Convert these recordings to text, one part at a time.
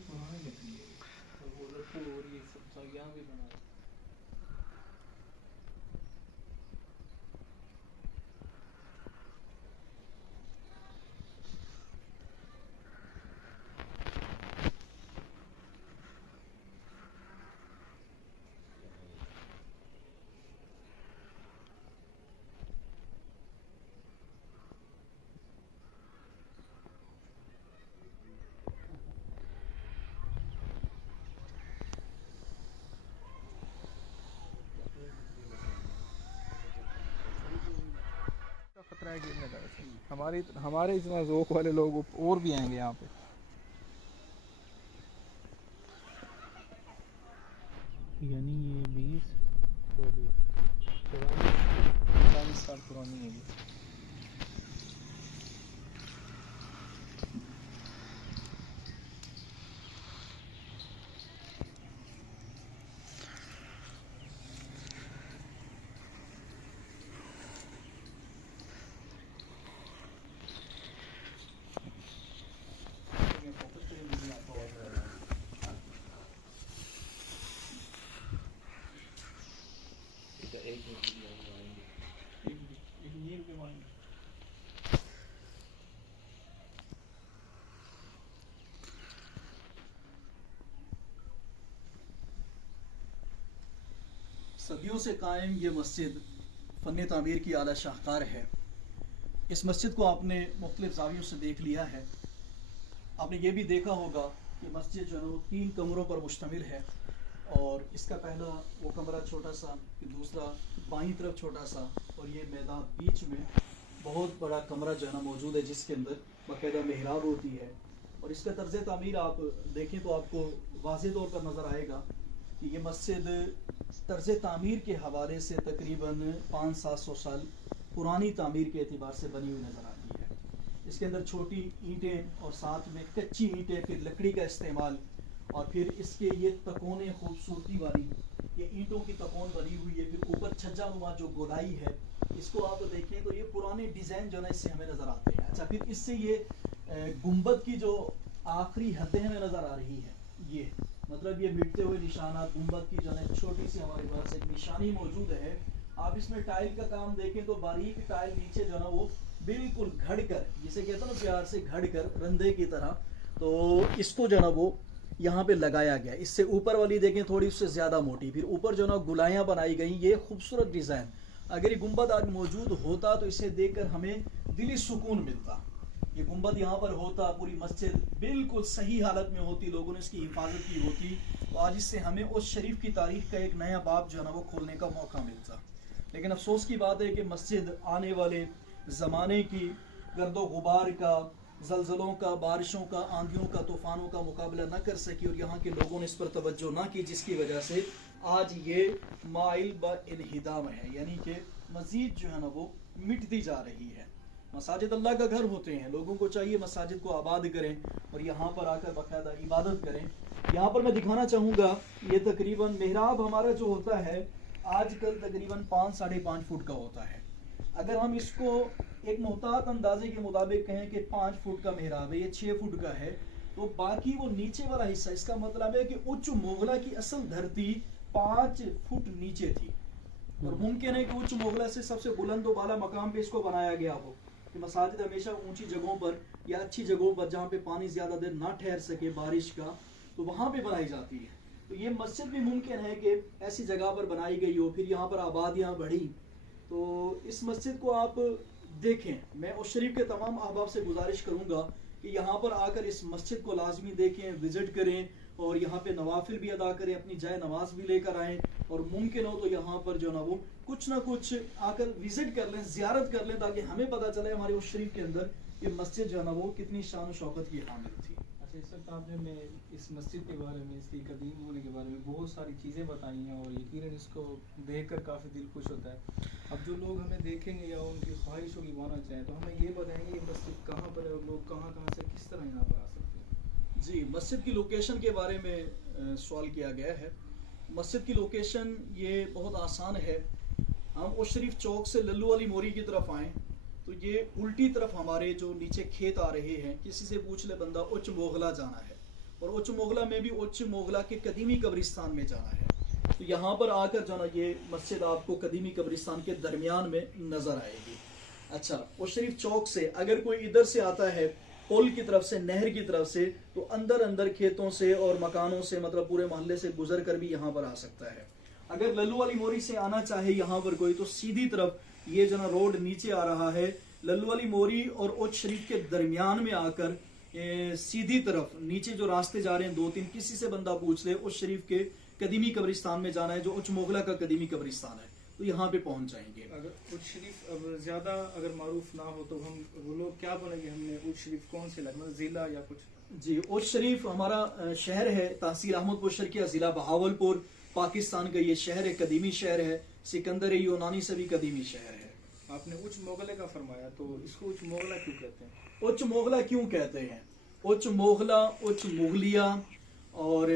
पुराने कितनी है और वो लट्टू और ये सब यहाँ भी बना है। खतरा है गिरने का वैसे। हमारे इतना ज़ोक वाले लोग और भी आएंगे यहाँ पे। यानी ये 20 45 साल पुरानी है ये। सदियों से कायम ये मस्जिद फ़न तामीर की आला शाहकार है। इस मस्जिद को आपने मुख्तलिफ ज़ावियों से देख लिया है। आपने ये भी देखा होगा कि मस्जिद जो है वो 3 कमरों पर मुश्तमिल है और इसका पहला वो कमरा छोटा सा, फिर दूसरा बाईं तरफ छोटा सा और ये मैदान बीच में बहुत बड़ा कमरा जो है ना मौजूद है जिसके अंदर बाकायदा मेहराब होती है। और इसका तर्ज तामीर आप देखें तो आपको वाज़ेह तौर पर नज़र आएगा कि ये मस्जिद तर्ज तामीर के हवाले से तकरीबन 500-700 साल पुरानी तामीर के एतबार से बनी हुई नज़र आती है। इसके अंदर छोटी ईंटें और साथ में कच्ची ईंटें, फिर लकड़ी का इस्तेमाल और फिर इसके ये तकोने खूबसूरती वाली ये ईंटों की तकोन बनी हुई है। फिर ऊपर छज्जा नुमा जो गोलाई है इसको आप देखें तो ये पुराने डिज़ाइन जो है इससे हमें नज़र आते हैं। अच्छा, फिर इससे ये गुंबद की जो आखिरी हदें हमें नज़र आ रही है, ये मतलब ये मिटते हुए निशानात गुंबद की जो है छोटी सी हमारे पास एक निशानी मौजूद है। आप इसमें टाइल का काम देखें तो बारीक टाइल नीचे जो है वो बिल्कुल घड़ कर, जिसे कहते हैं ना प्यार से घड़ कर रंधे की तरह, तो इसको जो है वो यहाँ पे लगाया गया। इससे ऊपर वाली देखें थोड़ी उससे ज़्यादा मोटी, फिर ऊपर जो है गुलाइयाँ बनाई गई। ये खूबसूरत डिज़ाइन, अगर ये गुंबद आज मौजूद होता तो इसे देखकर हमें दिली सुकून मिलता। ये गुंबद यहाँ पर होता, पूरी मस्जिद बिल्कुल सही हालत में होती, लोगों ने इसकी हिफाजत की होती, तो आज इससे हमें उस शरीफ की तारीख का एक नया बाब जो है ना वो खोलने का मौका मिलता। लेकिन अफसोस की बात है कि मस्जिद आने वाले ज़माने की गर्दो गुबार का, जलजलों का, बारिशों का, आंधियों का, तूफ़ानों का मुकाबला न कर सकी और यहाँ के लोगों ने इस पर तवज्जो ना की, जिसकी वजह से आज ये माइल ब इनहिदाम है, यानी कि मज़ीद जो है ना वो मिटती जा रही है। मसाजिद अल्लाह का घर होते हैं, लोगों को चाहिए मसाजिद को आबाद करें और यहाँ पर आकर बाकायदा इबादत करें। यहाँ पर मैं दिखाना चाहूँगा, ये तकरीबन मेहराब हमारा जो होता है आजकल तकरीबन 5-5.5 फुट का होता है। अगर हम इसको एक मोहतात अंदाजे के मुताबिक कहें कि 5 फुट का मेहराब है, ये 6 फुट का है, तो बाकी वो नीचे वाला हिस्सा, इसका मतलब है कि उच्च मोगला की असल धरती 5 फुट नीचे थी और मुमकिन है कि उच्च मोगला से सबसे बुलंद व बाला मकाम पे इसको बनाया गया हो कि मसाजिद हमेशा ऊंची जगहों पर या अच्छी जगहों पर जहाँ पे पानी ज़्यादा देर ना ठहर सके बारिश का, तो वहाँ पे बनाई जाती है। तो ये मस्जिद भी मुमकिन है कि ऐसी जगह पर बनाई गई हो, फिर यहाँ पर आबादियाँ बढ़ी। तो इस मस्जिद को आप देखें, मैं उस शरीफ के तमाम अहबाब से गुजारिश करूँगा कि यहाँ पर आकर इस मस्जिद को लाजमी देखें, विज़िट करें और यहाँ पे नवाफिल भी अदा करें, अपनी जाए नमाज भी लेकर आएँ और मुमकिन हो तो यहाँ पर जो ना वो कुछ ना कुछ आकर विजिट कर लें, ज़ियारत कर लें, ताकि हमें पता चले हमारे उस शरीफ के अंदर ये मस्जिद जो है ना वो कितनी शान और शौकत की हामिल थी। अच्छा, इस वक्त आपने मैं इस मस्जिद के बारे में, इसकी कदीम होने के बारे में बहुत सारी चीज़ें बताई हैं और यकीनन इसको देखकर काफ़ी दिल खुश होता है। अब जो लोग हमें देखेंगे या उनकी ख्वाहिश होगी आना चाहें, तो हमें ये बताएंगे ये मस्जिद कहाँ पर है और लोग कहाँ कहाँ से किस तरह यहाँ पर आ सकते हैं। जी, मस्जिद की लोकेशन के बारे में सवाल किया गया है। मस्जिद की लोकेशन ये बहुत आसान है। हम उस शरीफ चौक से लल्लू वाली मोरी की तरफ आएँ तो ये उल्टी तरफ हमारे जो नीचे खेत आ रहे हैं, किसी से पूछ ले बंदा उच्च मोगला जाना है और उच्च मोगला में भी उच्च मोगला के कदीमी कब्रिस्तान में जाना है। तो यहाँ पर आकर जो ना ये मस्जिद आपको कदीमी कब्रिस्तान के दरमियान में नजर आएगी। अच्छा, उस शरीफ चौक से अगर कोई इधर से आता है पुल की तरफ से, नहर की तरफ से, तो अंदर अंदर खेतों से और मकानों से, मतलब पूरे मोहल्ले से गुजर कर भी यहाँ पर आ सकता है। अगर लल्लू वाली मोरी से आना चाहे यहाँ पर कोई, तो सीधी तरफ ये जो ना रोड नीचे आ रहा है, लल्लू वाली मोरी और उच्च शरीफ के दरमियान में आकर सीधी तरफ नीचे जो रास्ते जा रहे हैं 2-3, किसी से बंदा पूछ ले उच्च शरीफ के कदीमी कब्रिस्तान में जाना है, जो उच्च मोगला का कदीमी कब्रिस्तान है, तो यहाँ पे पहुंच जाएंगे। अगर उच्च शरीफ अब ज्यादा अगर मारूफ ना हो तो हम वो लोग क्या बोलेंगे, हमने उच्च शरीफ कौन से लगे, मतलब जिला या कुछ? जी, उच्च शरीफ हमारा शहर है, तहसील अहमदपुर शर्किया, जिला बहावलपुर, पाकिस्तान का ये शहर है, कदीमी शहर है, सिकंदर यूनानी से भी कदीमी शहर है। आपने उच्च मोगले का फरमाया, तो इसको उच्च मोगला क्यों कहते हैं? उच्च मोगला क्यों कहते हैं? उच्च मोगला, उच्च मुगलिया और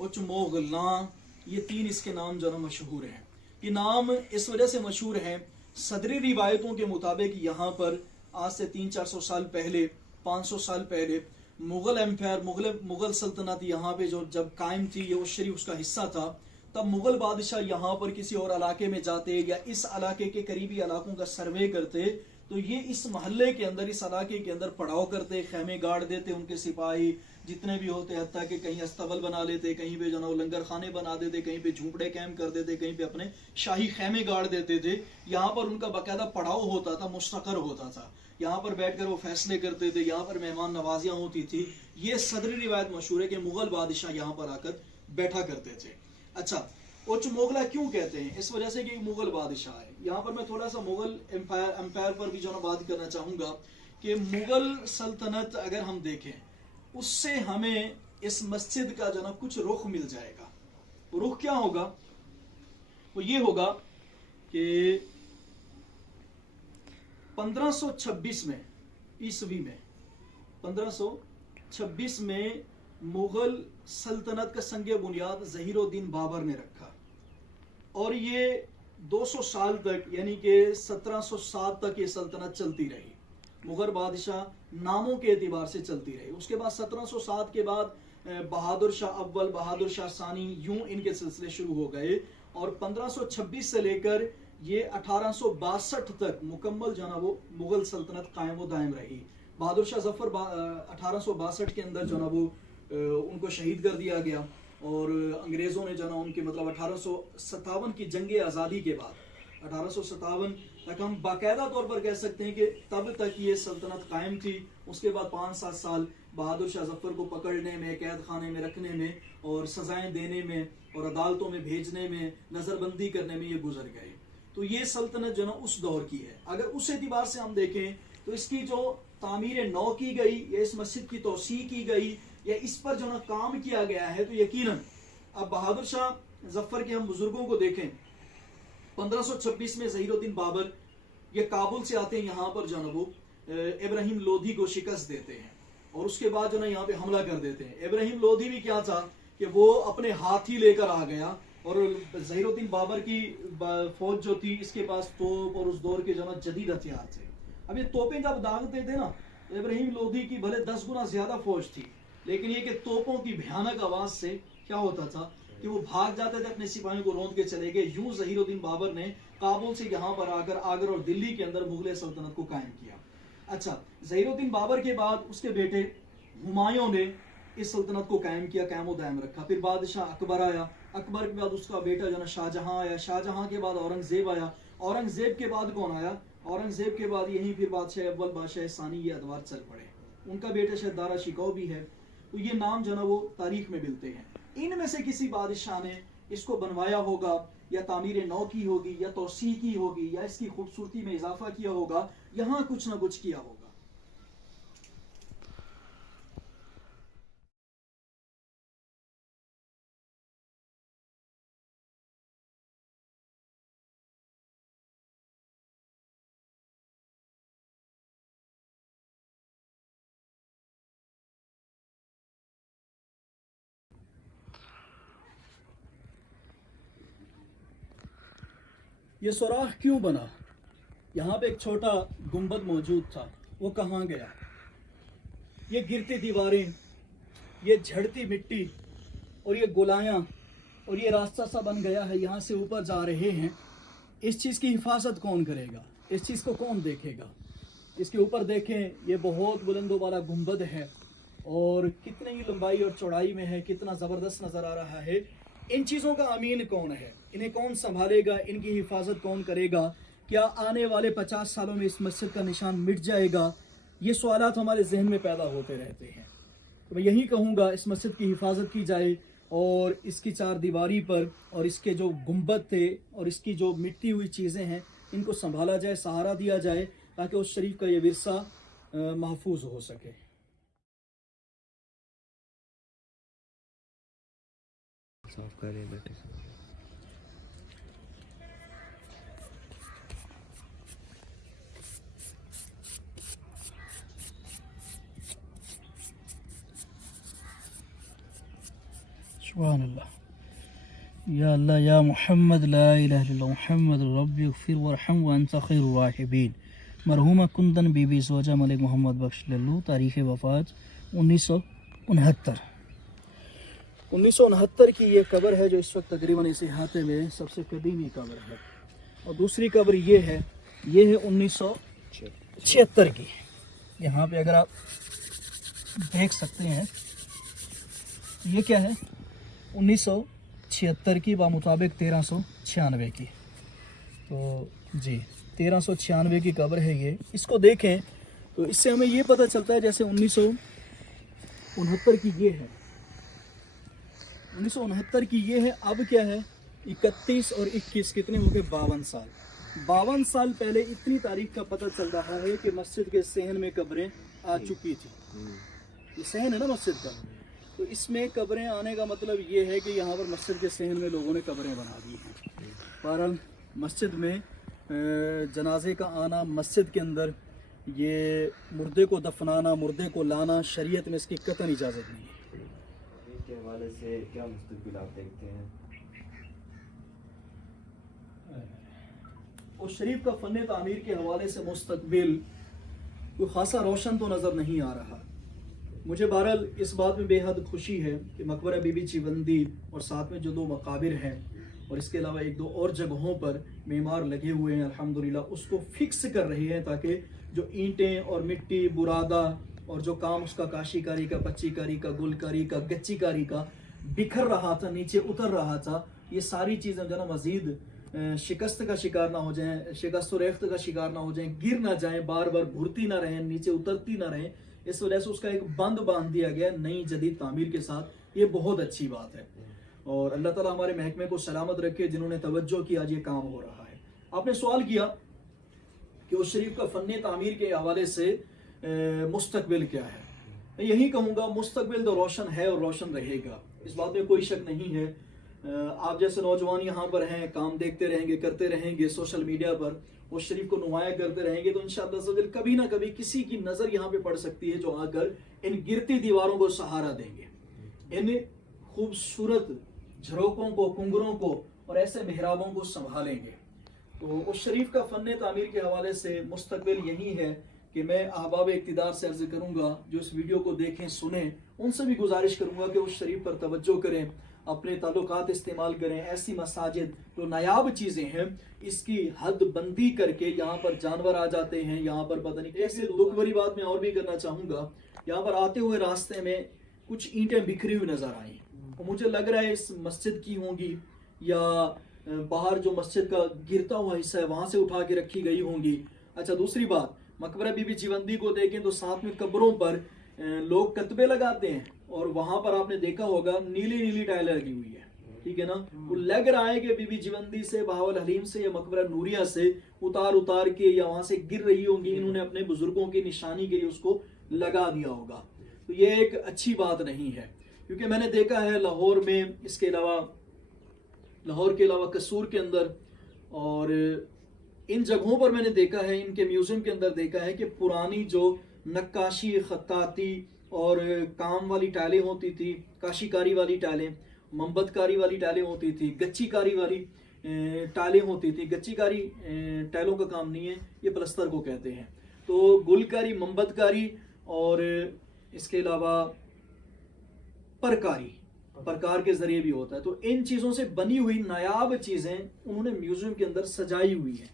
उच्च मोगला, ये 3 इसके नाम जो ना मशहूर हैं। ये नाम इस वजह से मशहूर हैं, सदरी रिवायतों के मुताबिक यहाँ पर आज से 300-400 साल पहले, 500 साल पहले मुगल एम्पायर, मुगल सल्तनत यहाँ पे जो जब कायम थी, ये उस शरीफ उसका हिस्सा था, तब मुगल बादशाह यहाँ पर किसी और इलाके में जाते या इस इलाके के करीबी इलाकों का सर्वे करते, तो ये इस मोहल्ले के अंदर, इस इलाके के अंदर पड़ाव करते, खेमे गाड़ देते, उनके सिपाही जितने भी होते, हत्ता कि कहीं अस्तबल बना लेते, कहीं पे जो ना लंगर खाने बना देते, कहीं पे झूपड़े कैंप कर देते, कहीं पे अपने शाही खेमे गाड़ देते थे। यहाँ पर उनका बाकायदा पड़ाव होता था, मुस्तकर होता था, यहाँ पर बैठकर वो फैसले करते थे, यहाँ पर मेहमान नवाजियाँ होती थी। ये सदरी रिवायत मशहूर है कि मुगल बादशाह यहाँ पर आकर बैठा करते थे। अच्छा, उच्च मोगला क्यों कहते हैं? इस वजह से कि मुगल बादशाह है। यहाँ पर मैं थोड़ा सा मुगल एम्पायर पर भी जो ना बात करना चाहूँगा कि मुगल सल्तनत अगर हम देखें, उससे हमें इस मस्जिद का जो ना कुछ रुख मिल जाएगा। रुख क्या होगा? वो ये होगा कि 1526 में, ईस्वी में 1526 में मुगल सल्तनत का संग बुनियाद ज़हीरुद्दीन बाबर ने रखा, और ये 200 साल तक, यानी कि 1707 तक ये सल्तनत चलती रही। मुगल बादशाह नामों के एतबार से चलती रही। उसके बाद 1707 के बाद बहादुर शाह अव्वल, बहादुर शाह सानी, यूं इनके सिलसिले शुरू हो गए, और 1526 से लेकर ये 1862 तक मुकम्मल जो ना वो मुगल सल्तनत कायम व दायम रही। बहादुर शाह जफर 1862 के अंदर जो ना वो उनको शहीद कर दिया गया, और अंग्रेज़ों ने जो ना उनके, मतलब 1857 की जंग आज़ादी के बाद 1857 तक हम बाकायदा तौर पर कह सकते हैं कि तब तक ये सल्तनत कायम थी। उसके बाद 5-7 साल बहादुर शाह जफर को पकड़ने में, कैद खाने में रखने में और सजाएं देने में और अदालतों में भेजने में, नज़रबंदी करने में ये गुजर गए। तो ये सल्तनत जो ना उस दौर की है। अगर उस एतबार से हम देखें तो इसकी जो तामीर नौ की गई, या इस मस्जिद की तोसी की गई, या इस पर जो ना काम किया गया है, तो यकीनन अब बहादुर शाह जफर के हम बुजुर्गों को देखें, 1526 में ज़हीरुद्दीन बाबर ये काबुल से आते हैं, यहाँ पर जो ना वो इब्राहिम लोधी को शिकस्त देते हैं, और उसके बाद जो ना यहाँ पे हमला कर देते हैं। इब्राहिम लोधी भी क्या था कि वो अपने हाथी लेकर आ गया, और ज़हीरुद्दीन बाबर की फौज जो थी, इसके पास तोप और उस दौर के जो ना जदीद हथियार थे। अब ये तोपें जब दागते थे ना, इब्राहिम लोधी की भले 10 गुना ज्यादा फौज थी, लेकिन ये कि तोपों की भयानक आवाज से क्या होता था कि वो भाग जाते थे, अपने सिपाहियों को रौंद के चले गए। यूं ज़हीरुद्दीन बाबर ने काबुल से यहाँ पर आकर आगरा और दिल्ली के अंदर मुगल सल्तनत को कायम किया। अच्छा, ज़हीरुद्दीन बाबर के बाद उसके बेटे हुमायूं ने इस सल्तनत को कायम किया, कायम व दायम रखा। फिर बादशाह अकबर आया, अकबर के बाद उसका बेटा जो ना शाहजहां आया, शाहजहां के बाद औरंगजेब आया, औरंगजेब के बाद कौन आया? औरंगजेब के बाद यही फिर बादशाह अव्वल, बादशाह सानी, ये अदवार चल पड़े। उनका बेटा शहदारा शिकौ भी है। तो ये नाम जो ना वो तारीख में मिलते हैं। इनमें से किसी बादशाह ने इसको बनवाया होगा, या तामीर नौ की होगी, या तोसी की होगी, या इसकी खूबसूरती में इजाफा किया होगा, यहाँ कुछ ना कुछ किया होगा। ये सुराख क्यों बना? यहाँ पे एक छोटा गुंबद मौजूद था, वो कहाँ गया? ये गिरती दीवारें, ये झड़ती मिट्टी और ये गोलायाँ और ये रास्ता सा बन गया है, यहाँ से ऊपर जा रहे हैं, इस चीज़ की हिफाजत कौन करेगा? इस चीज़ को कौन देखेगा? इसके ऊपर देखें, ये बहुत बुलंदों वाला गुंबद है और कितनी ही लंबाई और चौड़ाई में है, कितना ज़बरदस्त नज़र आ रहा है। इन चीज़ों का अमीन कौन है? इन्हें कौन संभालेगा? इनकी हिफाजत कौन करेगा? क्या आने वाले 50 सालों में इस मस्जिद का निशान मिट जाएगा? ये सवालात हमारे जहन में पैदा होते रहते हैं। तो मैं यही कहूँगा, इस मस्जिद की हिफाजत की जाए और इसकी चार दीवारी पर और इसके जो गुंबद थे और इसकी जो मिट्टी हुई चीज़ें हैं, इनको संभाला जाए, सहारा दिया जाए, ताकि उस शरीफ का ये विरसा महफूज हो सके। साफ कर रहे हैं बेटे। सुभान अल्लाह। या अल्लाह या मोहम्मद ला इलाहा इल्लल्लाह मोहम्मद रब्बी इग़फिर वरहम व अंत खैरुर राहिमीन। मरहुमा कुंदन बीबी सोजा मलिक मोहम्मद बख्श लल्लू। तारीख़ वफ़ात 1969। 1969 की ये कब्र है जो इस वक्त तकरीबन इस इहाते में सबसे कदीमी कब्र है। और दूसरी कब्र ये है 1976 की। यहाँ पे अगर आप देख सकते हैं, ये क्या है, 1976 की बामुताबिक 1396 की। तो जी 1396 की कब्र है ये। इसको देखें तो इससे हमें ये पता चलता है जैसे 1969 की ये है, 1969 की ये है। अब क्या है, 31 और 21 कितने हो गए, 52 साल। 52 साल पहले इतनी तारीख का पता चल रहा है कि मस्जिद के सहन में कब्रें आ चुकी थी। ये सहन है ना मस्जिद का, तो इसमें कब्रें आने का मतलब ये है कि यहाँ पर मस्जिद के सहन में लोगों ने कब्रें बना दी हैं। बहरहाल मस्जिद में जनाजे का आना, मस्जिद के अंदर ये मुर्दे को दफनाना, मुर्दे को लाना, शरीयत में इसकी कतई इजाज़त नहीं है। के हवाले से क्या मुस्तकबिल आप देखते हैं? उस शरीफ का फ़न तामीर के हवाले से मुस्तकबिल कोई ख़ासा रोशन तो नज़र नहीं आ रहा। मुझे बहरहाल इस बात में बेहद खुशी है कि मकबरा बीबी चिवंदी और साथ में जो 2 मकाबिर हैं और इसके अलावा 1-2 और जगहों पर मेमार लगे हुए हैं, अल्हम्दुलिल्लाह उसको फिक्स कर रहे हैं, ताकि जो ईंटें और मिट्टी, बुरादा और जो काम उसका काशीकारी का, पच्चीकारी का, गुलकारी का, गच्चीकारी का बिखर रहा था, नीचे उतर रहा था, ये सारी चीज़ें जो ना मज़ीद शिकस्त का शिकार ना हो जाएं, शिकस्त और रेख्त का शिकार ना हो जाएं, गिर ना जाएं, बार बार घुरती ना रहें, नीचे उतरती ना रहें। इस वजह से उसका एक बंद बांध दिया गया नई जदीद तामीर के साथ। ये बहुत अच्छी बात है और अल्लाह ताला हमारे महकमे को सलामत रखे, जिन्होंने तवज्जो की, आज ये काम हो रहा है। आपने सवाल किया कि उस शरीफ का फ़न तामीर के हवाले से मुस्तकबिल क्या है। मैं यही कहूँगा, मुस्तकबिल तो रोशन है और रोशन रहेगा, इस बात में कोई शक नहीं है। आप जैसे नौजवान यहाँ पर हैं, काम देखते रहेंगे, करते रहेंगे, सोशल मीडिया पर उस शरीफ को नुमाया करते रहेंगे, तो इंशाअल्लाह कभी ना कभी किसी की नज़र यहाँ पे पड़ सकती है जो आकर इन गिरती दीवारों को सहारा देंगे, इन खूबसूरत झरोकों को, कुंगरों को और ऐसे मेहराबों को संभालेंगे। तो उस शरीफ का फ़न तामीर के हवाले से मुस्तकबिल यही है कि मैं अहबाब इक़्तिदार से अर्ज़ करूँगा, जो इस वीडियो को देखें, सुनें, उनसे भी गुजारिश करूँगा कि उस शरीफ पर तवज्जो करें, अपने ताल्लुकात इस्तेमाल करें। ऐसी मसाजिद जो नायाब चीज़ें हैं, इसकी हद बंदी करके यहाँ पर जानवर आ जाते हैं, यहाँ पर पता नहीं। ऐसे दुख भरी बात मैं और भी करना चाहूँगा, यहाँ पर आते हुए रास्ते में कुछ ईंटें बिखरी हुई नज़र आई और मुझे लग रहा है इस मस्जिद की होंगी या बाहर जो मस्जिद का गिरता हुआ हिस्सा है वहाँ से उठा के रखी गई होंगी। अच्छा, दूसरी बात, मकबरा बीबी चिवंदी को देखें तो साथ में कब्रों पर लोग कतबे लगाते हैं और वहां पर आपने देखा होगा नीली नीली टाइलें लगी हुई है, ठीक है ना। वो लग रहा है कि बीबी चिवंदी से, बहावल हलीम से या मकबरा नूरिया से उतार के या वहां से गिर रही होंगी, इन्होंने अपने बुजुर्गों की निशानी के लिए उसको लगा दिया होगा। तो ये एक अच्छी बात नहीं है, क्योंकि मैंने देखा है लाहौर में, इसके अलावा लाहौर के अलावा कसूर के अंदर और इन जगहों पर मैंने देखा है, इनके म्यूजियम के अंदर देखा है कि पुरानी जो नक्काशी, खत्ताती और काम वाली टाइलें होती थी, काशीकारी वाली टाइलें, मोमबतकारी वाली टाइलें होती थी, गच्चीकारी वाली टाइलें होती थी। गच्चीकारी टाइलों का काम नहीं है, ये प्लस्तर को कहते हैं। तो गुलकारी, मोमबतकारी और इसके अलावा प्रकार के जरिए भी होता है। तो इन चीज़ों से बनी हुई नायाब चीज़ें उन्होंने म्यूजियम के अंदर सजाई हुई हैं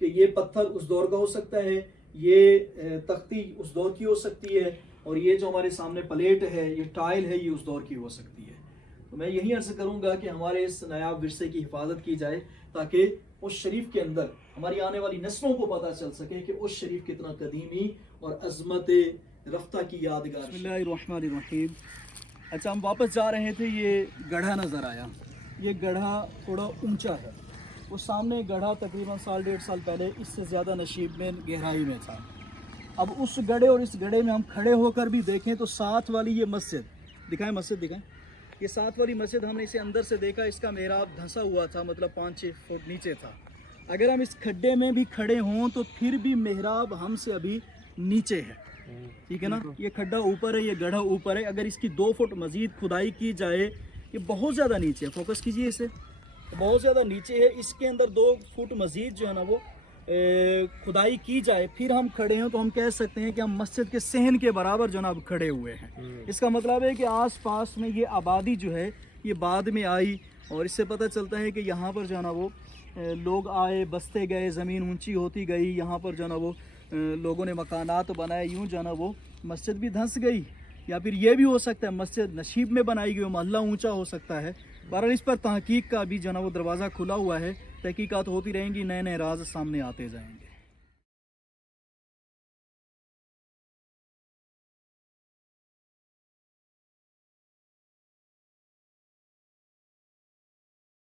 कि ये पत्थर उस दौर का हो सकता है, ये तख्ती उस दौर की हो सकती है, और ये जो हमारे सामने प्लेट है, ये टाइल है, ये उस दौर की हो सकती है। तो मैं यही अर्ज़ करूँगा कि हमारे इस नायाब विरसे की हिफाजत की जाए ताकि उस शरीफ के अंदर हमारी आने वाली नस्लों को पता चल सके कि उस शरीफ कितना कदीमी और अज़मत रफ्ता की यादगार। बिस्मिल्लाहिर्रहमानिर्रहीम। अच्छा, हम वापस जा रहे थे, ये गढ़ा नज़र आया। ये गढ़ा थोड़ा ऊंचा है, वो सामने गढ़ा तकरीबन 1.5 साल पहले इससे ज़्यादा नशीब में गहराई में था। अब उस गढ़े और इस गढ़े में हम खड़े होकर भी देखें तो साथ वाली ये मस्जिद दिखाएं, मस्जिद दिखाएं, ये साथ वाली मस्जिद हमने इसे अंदर से देखा, इसका मेहराब धंसा हुआ था, मतलब 5-6 फुट नीचे था। अगर हम इस खड्डे में भी खड़े हों तो फिर भी मेहराब हमसे अभी नीचे है, ठीक है ना। ये खड्डा ऊपर है, ये गढ़ा ऊपर है। अगर इसकी 2 फुट मज़ीद खुदाई की जाए, ये बहुत ज़्यादा नीचे है, फोकस कीजिए इसे, बहुत ज़्यादा नीचे है। इसके अंदर 2 फुट मज़ीद जो है ना वो खुदाई की जाए, फिर हम खड़े हैं तो हम कह सकते हैं कि हम मस्जिद के सहन के बराबर जो ना अब खड़े हुए हैं। इसका मतलब है कि आस पास में ये आबादी जो है ये बाद में आई, और इससे पता चलता है कि यहाँ पर जो है ना वो लोग आए, बसते गए, ज़मीन ऊंची होती गई, यहाँ पर जो है ना वो लोगों ने मकानात बनाए, यूँ जो है ना वो मस्जिद भी धंस गई। या फिर ये भी हो सकता है मस्जिद नशीब में बनाई गई, महल्ला ऊंचा हो सकता है। बहरहाल इस पर तहकीक का भी जो है ना वो दरवाज़ा खुला हुआ है, तहकीकात होती रहेंगी, नए नए राज सामने आते जाएंगे।